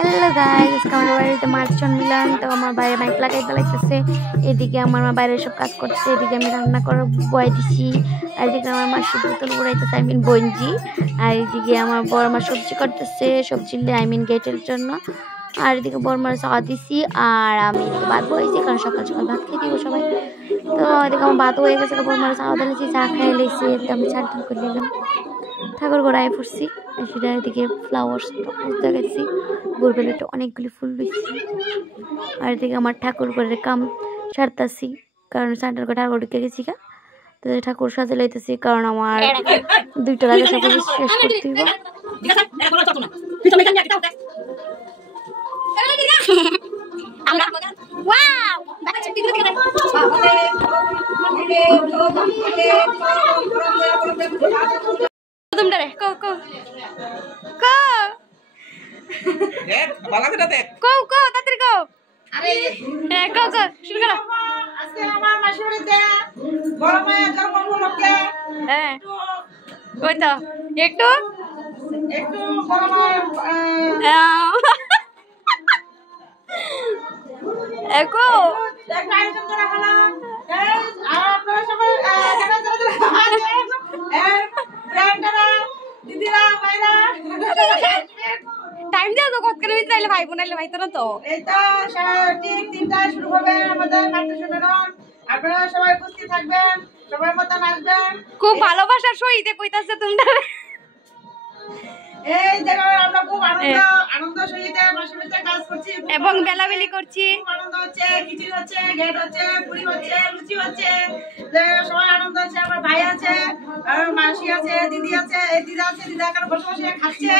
Hello guys, আমার বাড়িতে মার্চন Milan. তো আমার বাইরে মাইক লাগাইতে লাগতেছে। এদিকে আমার মা বাইরে সব কাজ করতেছে, এদিকে আমি রান্না করে বয়ে দিছি। আর এদিকে আমার মাসি বোতল উড়াইতেছে, আই মিন বঞ্জি। আর এদিকে আমার বড় মা সবজি করতেছে, সবজি আই মিন গেটের জন্য। আর এদিকে বড় মার চা দিছি, আর আমি এদিকে ভাত বয়েছি, কারণ সকাল সকাল ভাত খেয়ে দিব সবাই। তো এদিকে আমার ভাত হয়ে গেছে, বড় মার চা দিয়েছি, চা খাই লেছি। আমি চান টান করে নিলাম, ঠাকুর গোড়ায় ফুটছি। সেটা এদিকে ফ্লাওয়ার্স দেখাচ্ছি, ভোরবেলাটা অনেকগুলি ফুল রয়েছে। আর এদিকে আমার ঠাকুর ঘরের কাম সারতাছি, কারণ সান্টার করে ঠাকুর ঢুকে গেছি গা। তো ঠাকুর সাজে লাইতেছি, কারণ আমার 2টার আগে সব কিছু শেষ করতে হইব। একটু টাইম দিয়ে তো কত করে মিটাইলে ভাই বোনাইলে ভাই তো না তো এটা ঠিক 3টায় শুরু হবে আমাদের নাট্য সম্মেলন। আপনারা সবাই উপস্থিত থাকবেন, সবার মতো নাচবেন। খুব ভালোবাসার সহিত কইতাছে তোমরা। এই জায়গায় আমরা খুব আনন্দ সহিত মাসে কাজ করছি এবং বেলাবেলি করছি। খুব আনন্দ হচ্ছে, খিচুড়ি হচ্ছে, ঘেট হচ্ছে, পুরি হচ্ছে, লুচি হচ্ছে, সবাই আনন্দ হচ্ছে। আমার ভাই আছে, আর মাসি আছে, দিদি আছে, এই দিদা আছে, দিদা এখানে বসে বসে খাচ্ছে।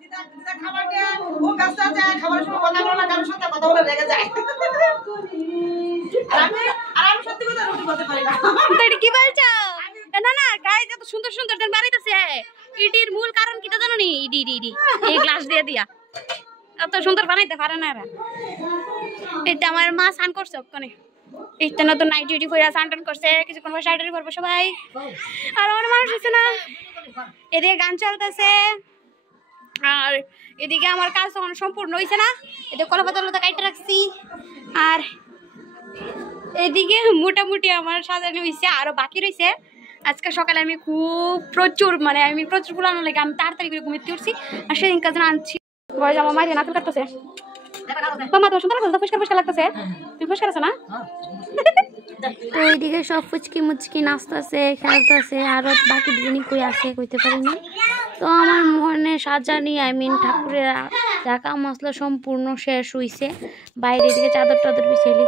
দিদা খাবার নিয়ে খুব ব্যস্ত আছে, খাবারের সময় কথা বলে না, কারোর সাথে কথা বলে রেগে যায়। আর আমি সত্যি কথা রুটি করতে পারি না। কি বলছো? না না গাইস, এত সুন্দর সুন্দর দেন বানাইতেছে। ইটির মূল কারণ কি তা জানো নি? ইডি এই গ্লাস দিয়ে দিয়া এত সুন্দর বানাইতে পারে না এরা। এটা আমার মা স্নান করছে ওখানে, এটা নতুন নাইট ডিউটি করে স্নান টান করছে, কিছুক্ষণ পর শাড়ি পরবো সবাই। আর অনেক মানুষ হচ্ছে না, এদিকে গান চলতেছে। আর এদিকে আমার কাজ তখন সম্পূর্ণ হয়েছে না, এদিকে কলা পাতা কাইটে রাখছি। আর এদিকে মোটামুটি আমার সাজানো হয়েছে, আরো বাকি রয়েছে। আজকে সকালে আমি খুব প্রচুর পুরানো লাগে, আমি তাড়াতাড়ি করে ঘুমিয়ে উঠছি। আর সেদিন কাজ আনছি আমার মায়ের নাচুর কাটতেছে। মামা তোমার সুন্দর লাগছে, পরিষ্কার লাগতেছে। তুমি পরিষ্কার আছো না? তো এইদিকে সব ফুচকি মুচকি নাচতেছে, খেলতেছে। আরো বাকি দুজনই কই আছে কইতে পারি না। তো আমার মনে সাজানি আই মিন ঠাকুরের রাখা মশলা সম্পূর্ণ শেষ হইছে। বাইরে দিকে চাদর টাদর বিছাইলি।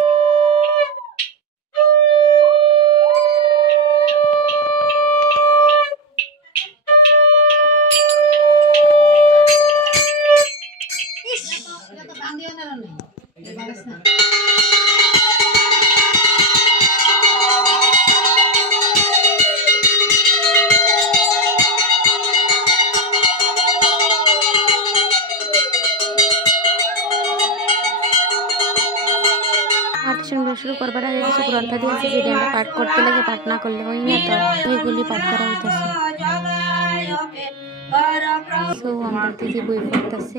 শুরু করবার আগে কিছু গ্রন্থ দিয়েছে, যদি আমরা পাঠ করতে লাগে, পাঠ না করলে হয় না, তো এইগুলি পাঠ করা হইতেছে। সো আমরা দিদি বই পড়তেছে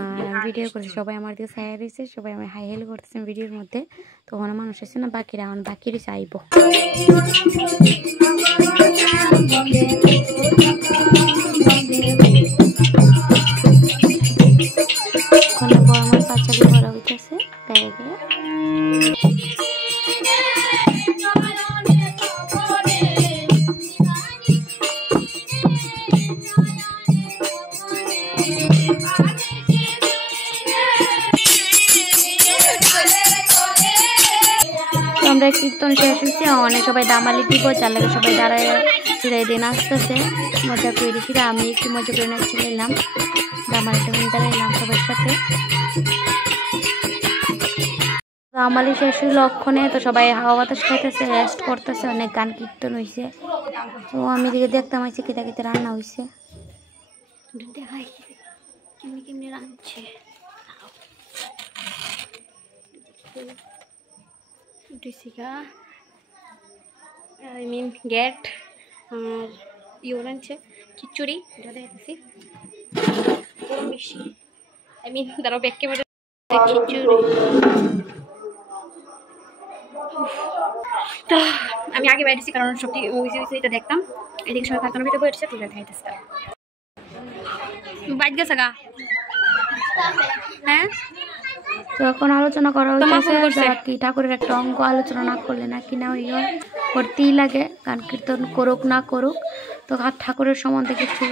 আর ভিডিও করছে, সবাই আমার দিকে ছায়া রয়েছে, সবাই আমার হাই হেল করতেছে ভিডিওর মধ্যে। তখন মানুষ আছে না, বাকিরা এখন বাকি রয়েছে আইব। ওখানে বড় আমার পাঁচালি করা হইতেছে গায়ে গায়ে। আমরা কীর্তন শেষ হয়েছে, অনেক সবাই দামালি দিব, যার লাগে সবাই দাঁড়ায় ফিরাই দিয়ে নাচতেছে, মজা করে দিছি। আমি একটু মজা করে নাচতে নিলাম, দামালিটা দাঁড়াইলাম সবার সাথে। দামালি শেষ হইল লক্ষণে, তো সবাই হাওয়া বাতাস খাইতেছে, রেস্ট করতেছে, অনেক গান কীর্তন হয়েছে। তো আমি দিকে দেখতাম আইসি কিতা কিতা রান্না হয়েছে, দেখাই কেমনি কেমনি রাঁধছে। I mean get আর ইয়ে রাঁধছে, খিচুড়ি এটা দেখতেছি বেশি আই মিন দাঁড়াও ব্যাক ক্যামেরা খিচুড়ি। তো আমি আগে বাইরেছি কারণ সবটি এটা দেখতাম, এদিকে সবাই খাতানোর ভিতরে বসেছে তুলে খাইতেছে বাইক গেছে গা। হ্যাঁ তখন আলোচনা করা হচ্ছে কি ঠাকুরের একটা অঙ্ক আলোচনা না করলে নাকি না ওই করতেই লাগে, গান কীর্তন করুক না করুক তো ঠাকুরের সম্বন্ধে কিছু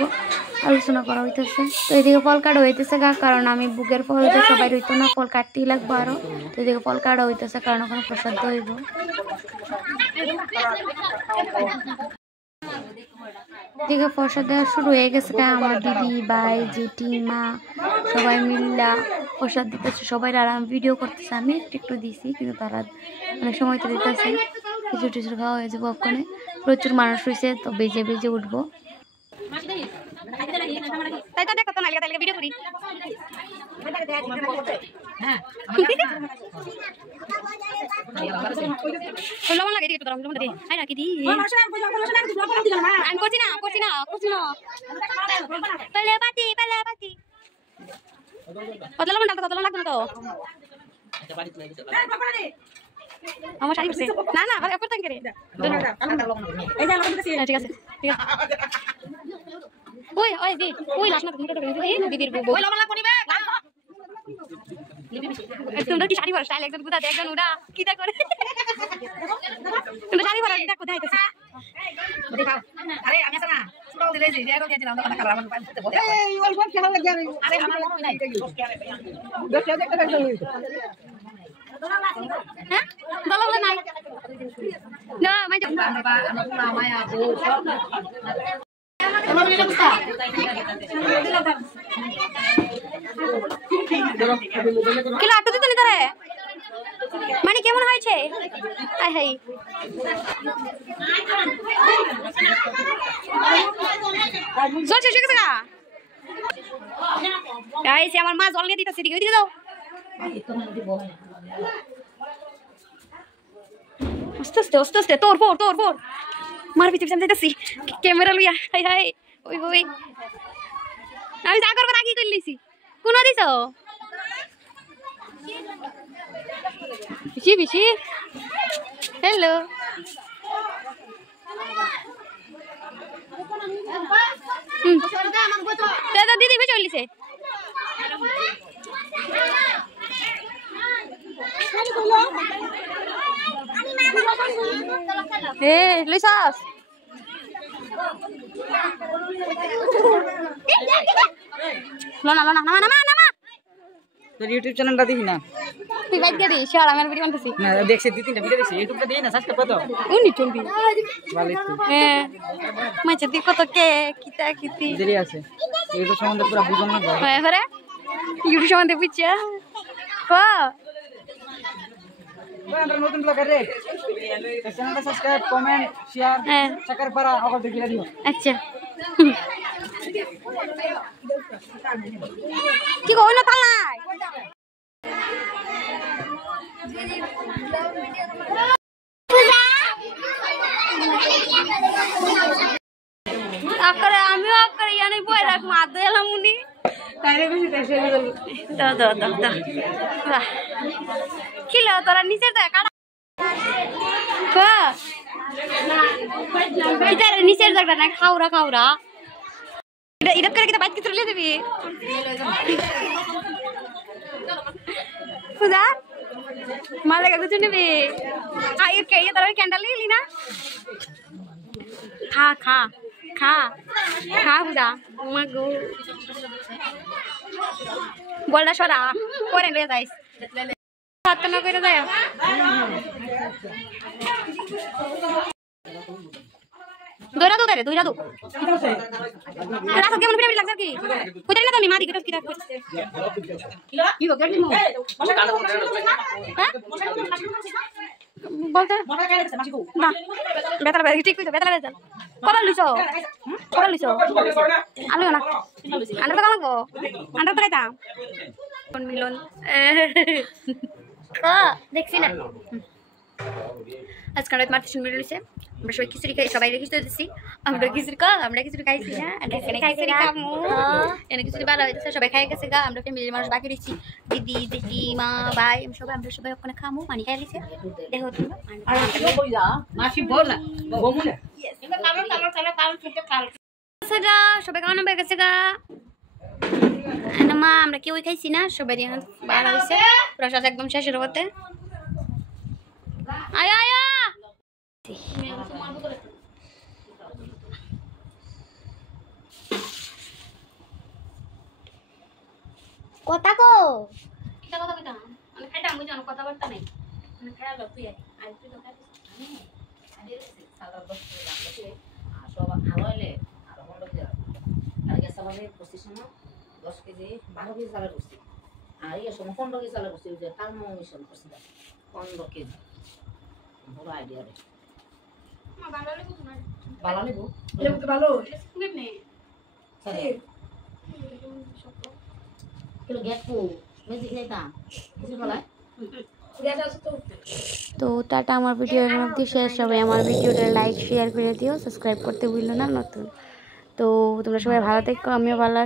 আলোচনা করা হইতেছে। তো এদিকে ফল কাটা হইতেছে কারণ আমি বুকের ফল তো সবাই হইতো না, ফল কাটতেই লাগবো আরো। তো এদিকে ফল কাটা হইতেছে কারণ ওখানে প্রসাদ হইব। এদিকে প্রসাদ দেওয়া শুরু হয়ে গেছে, আমার দিদি ভাই জেঠি মা সবাই মিল্লা প্রসাদ দিতেছে, সবাই আরাম ভিডিও করতেছে। আমি একটু দিছি কিন্তু তারা অনেক সময় তো দিতেছে। কিছু টিচুর খাওয়া হয়ে যাবো, ওখানে প্রচুর মানুষ হয়েছে, তো বেজে বেজে উঠবো। তাই তো দেখো তো নালিকা তালিকা ভিডিও করি। লবণ লাগে একটু দাঁড়াও, লবণ দে আই রাখি দি। আমি করছি না পালে পাতি কত লবণ ডালতো, কত লবণ লাগবে না তো আমার শাড়ি করছে না না ভালো করতেন করে ঠিক আছে ঠিক আছে। ওই ওই দি ওই লাশ না দিদির বউ লবণ লাগবে নিবে তোমরা কি শাড়ি পরা স্টাইল একজন গুদা একজন উড়া কিটা করে তোমরা শাড়ি পরা এটা কোথায় আইতাছে দেখাও। আরে আমি আসা না ছোট দিলে যে এরকম দিয়েছিলাম তখন কালার আমার পাইতে বলে এই ওই কোন খেলা লাগে আরে আমার লাগবে নাই দেখতে দেখতে দেখতে হ্যাঁ দলা বলে নাই না মাই যাব না মায়া বউ আমার নিলে বুঝতা কি লাটু দিতে নি ধরে মানে কেমন হয়েছে আই হাই জল শেষ হয়ে গেছে গা গাইস আমার মা জল নিয়ে দিতেছে দিকে ওইদিকে দাও আস্তে আস্তে আস্তে আস্তে তোর মার পিছে পিছে যাইতেছি ক্যামেরা লইয়া হাই হাই ওই ওই আমি যা করবার আগে করে লইছি কোন দিছ বেশি বেশি হ্যালো দাদা দিদি বেশি চলিছে হে লইছাস লনা লনা নামা নামা নামা তোর ইউটিউব চ্যানেলটা দেখি না তুই লাইক দে দিস আর আমার ভিডিও বানাতেছি না দেখছি দুই তিনটা ভিডিও দেখছি ইউটিউবটা দেই না সাবস্ক্রাইব কত উনি চলবি ভালো একটু হ্যাঁ মাইছে দি কত কে কিতা কিতি দেরি আছে ইউটিউব সম্বন্ধে পুরো বুঝন না হয় করে ইউটিউব সম্বন্ধে বুঝছা কো আমরা নতুন ব্লগার রে চ্যানেলটা সাবস্ক্রাইব কমেন্ট শেয়ার সাকার পারা আগল দেখি দিও আচ্ছা কি কই না তালাই আকারে আমিও আকারে ইয়ানি বই রাখ মা দেলাম উনি তাইরে বেশি দেশে দাও দাও দাও দাও বাহ কিলো তোরা নিচে দে কাটা কো কিতার নিচের জায়গা না খাওরা খাওরা এটা এটা করে কিতা বাইক কি চলে দিবি সুদা মালে কা কিছু নেবে আই কে ये তোরা ক্যান্ডেল নিলি না খা খা খা খা বুঝা মাগো বলটা সরা পরে লয়ে যাইস হাত না করে যায় দৌড়া দো দৌড়া দো রাখো কেমন ফিরে লাগছে কি কইতাই না তুমি মাদি কি রাখ কি গো কেন হ্যাঁ বলতে না বেতার ঠিক কইছো বেতার বেতার কত লইছো আলু না আন্ডার তো লাগবো আন্ডার তো খাইতাম কোন মিলন দেখছি না আজকাল রাত মারতে শুনবে লইছে আমরা সবাই খিচুড়ি খাই, সবাই খিচুড়ি দিচ্ছি। আমরা খিচুড়ি খাইছি না, এখানে খিচুড়ি খামু। এখানে খিচুড়ি ভালো হয়েছে, সবাই খাই গেছে গা। আমরা ফ্যামিলির মানুষ বাকি দিচ্ছি, দিদি দিদি মা ভাই সবাই, আমরা সবাই ওখানে খামু। পানি খাই দিচ্ছে, দেখো তোমরা সবাই খাওয়ানো হয়ে গেছে গা। মা আমরা কেউই খাইছি না, সবাই ভালো হয়েছে, প্রসাদ একদম শেষের হতে। আয়া আয়া কথা কো কথা কথা আমি খাইতাম বুঝানো কথাবার্তা নেই মানে খাইয়া যাও তুই আই তুই তো খাইছিস আমি আগে সাদা দশ করে লাগছে আর সব ভালো হইলে আর বন্ধ করে আর গ্যাস আমাদের 25 না 10 কেজি 12 কেজি চালের বস্তি আর এই সময় 15 কেজি চালের বস্তি যে তার মো মিশন করছি 15 কেজি বড় আইডিয়া রে মা ভালো লাগো তোমার ভালো লাগো লেবু তো ভালো নেই সরি কিলো গেটপু মেজি খাইতাম কিছু বলাই তো টাটা, আমার ভিডিও এর মধ্যে শেষ। সবাই আমার ভিডিওটা লাইক শেয়ার করে দিও, সাবস্ক্রাইব করতে ভুলো না নতুন। তো তোমরা সবাই ভালো থেকো, আমিও ভালো আছি।